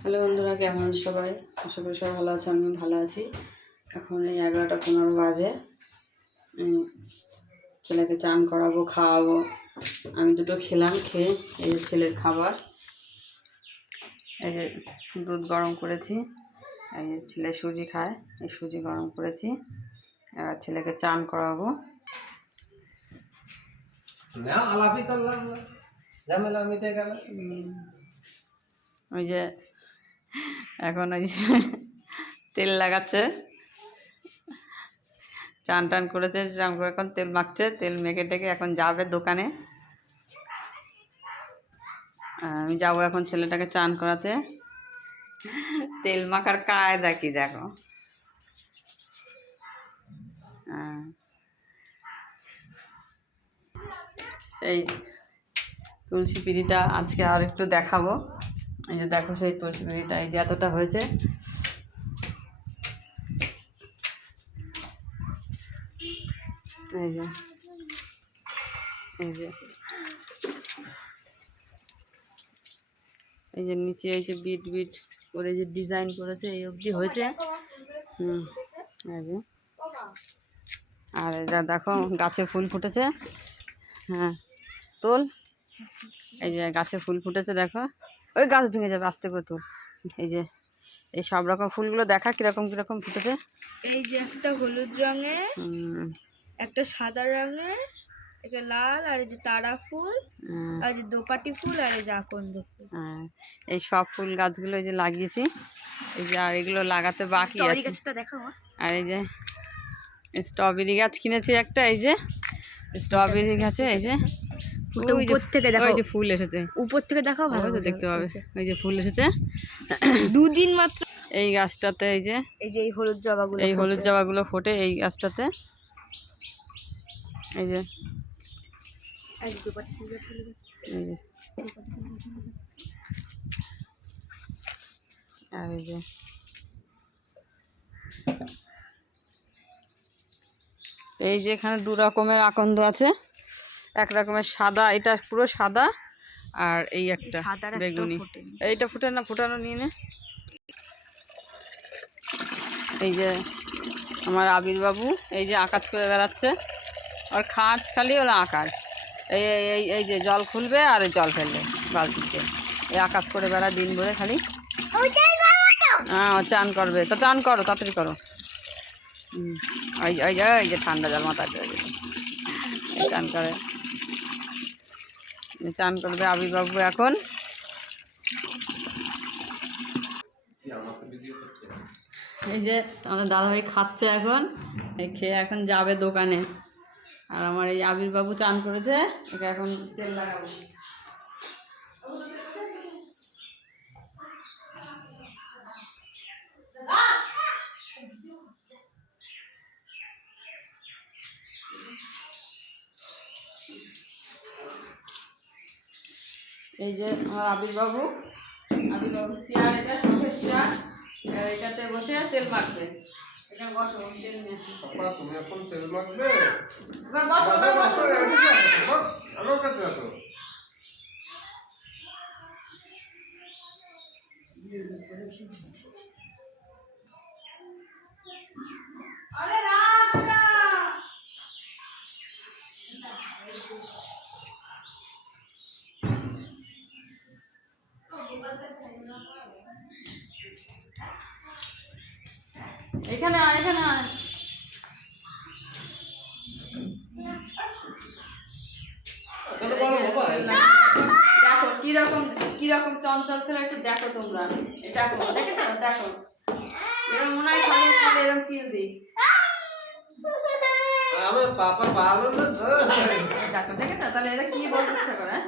Hello বন্ধুরা, কেমন আছো সবাই? আশা করি সবাই ভালো আছে, আমিও ভালো আছি। এখন এই এগারোটা পনেরো বাজে। ছেলেকে চান করাবো, খাওয়াবো। আমি দুটো খেলাম, খেয়ে এই যে ছেলের খাবার। এই যে দুধ গরম করেছি, এই যে ছেলে সুজি খায়, এই সুজি গরম করেছি। এবার ছেলেকে চান করাবো। না, আলাপই করলাম ঝামেলা মিটে গেল। ওই যে এখন ওই যে তেল লাগাচ্ছে। চান টান করেছে, চান করে এখন তেল মাখছে, তেল মেখে টেকে এখন যাবে দোকানে। আমি যাব এখন ছেলেটাকে চান করাতে। তেল মাখার কায়দা কি দেখো। সেই তুলসী পিড়িটা আজকে আর একটু দেখাবো। এই যে দেখো সেই তুলসী এই যে এতটা হয়েছে। এই যে এই যে। এই যে নিচে এই যে বিট বিট করে যে ডিজাইন করেছে, এই অবধি হয়েছে। হুম, এই যে। আর এই যা দেখো, গাছে ফুল ফুটেছে। হ্যাঁ তোল। এই যে গাছে ফুল ফুটেছে, দেখো। ওই গাছ ভেঙে যাবে আস্তে করে তোল এই যে এই সব রকম ফুলগুলো দেখা কীরকম কীরকম ফুটেছে? এই যে একটা হলুদ রঙের হুম, একটা সাদা রঙের একটা লাল আর এই যে তারা ফুল আর এই যে দোপাটি ফুল আর এই যে আকন্দ ফুল। হ্যাঁ। এই সব ফুল গাছগুলো এই যে লাগিয়েছি। এই যে আর এগুলো লাগাতে বাকি আছে। আর এই যে স্ট্রবেরি গাছ কিনেছি একটা এই যে স্ট্রবেরি গাছে এই যে ওই উপর থেকে দেখো। ওই যে ফুল এসেছে। উপর থেকে দেখো ভালো করে দেখতে পাবে। ওই যে ফুল এসেছে। দুদিন মাত্র এই গাছটাতে এই যে এই যে এই হলুদ জবাগুলো এই হলুদ। জবাগুলো ফোটে এই গাছটাতে। এই যে। আর এই যে। এই যে এখানে দু রকমের আকন্দ আছে। এক রকমের সাদা এটা পুরো সাদা আর এই একটা বেগুনি। এইটা ফুটে না ফুটানো নিয়ে নে। এই যে আমার আবির বাবু এই যে আকাশ করে বেড়াচ্ছে। আর খাঁচ খালি ওরা আকাশ। এই এই- এই এই যে জল খুলবে আর এই জল ফেলবে বালতিতে। এই আকাশ করে বেড়া দিন ভরে খালি। হ্যাঁ ও চান করবে। তো চান করো তাড়াতাড়ি করো। হুম ওই যে- ওই যে ঠান্ডা জল মাথায় চান করে। চান করবে আবিরবাবু এখন। এই যে আমাদের দাদাভাই খাচ্ছে এখন। খেয়ে এখন যাবে দোকানে। আর আমার এই আবির বাবু চান করেছে এখন তেল লাগাবো। এই যে আমার আবির বাবু আবির বাবু চেয়ার এটা সঙ্গে চেয়ার। এটাতে বসে তেল মাখবে। এটা বসো তেল নিয়ে আসি। তুমি এখন তেল মাখবে? এবার বসো এবার বসো, আমার কাছে আসো। আরে এখানে আয় এখানে আয়। দেখো কীরকম কীরকম চঞ্চল ছিল একটু দেখো তোমরা। দেখো দেখেছ? দেখো। এরকম মনে হয় এরকম কিল দিই। আমার পাপা ভালো না দেখো দেখেছ? তাহলে এরা কি বলতে ইচ্ছা করে হ্যাঁ?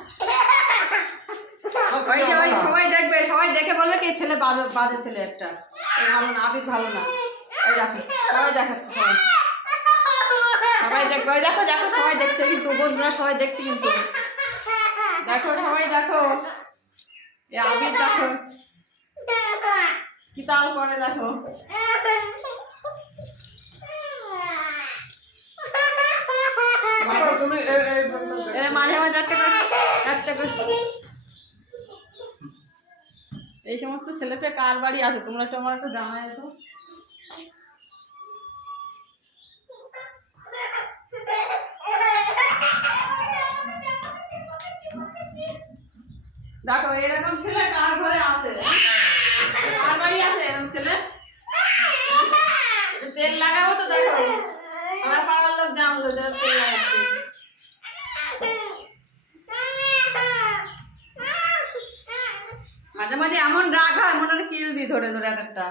ওই যে ওই সবাই দেখবে সবাই দেখে বলবে কি এই ছেলে বাজে বাজে ছেলে একটা। এই ভালো না আবির ভালো না। ওই দেখো সবাই দেখাচ্ছে সবাই। সবাই দেখবে ওই দেখো দেখো সবাই দেখছে কিন্তু বন্ধুরা সবাই দেখছে কিন্তু। দেখো সবাই দেখো। এ আবির দেখো। কি তাল করে দেখো। মাঝে মাঝে একটা করে একটা করে। এই সমস্ত ছেলেটা কার বাড়ি আছে? তোমরা একটু আমার একটু জানাই তো। দেখো, এরকম ছেলে কার ঘরে আছে? কার বাড়ি আছে এরকম ছেলে? তেল লাগাবো তো দেখো। পাড়া পাড়ার লোক জানলো যে তেল লাগাচ্ছে। মাঝে মাঝে এমন রাগ হয় মনে হয় কিল দি ধরে ধরে একটা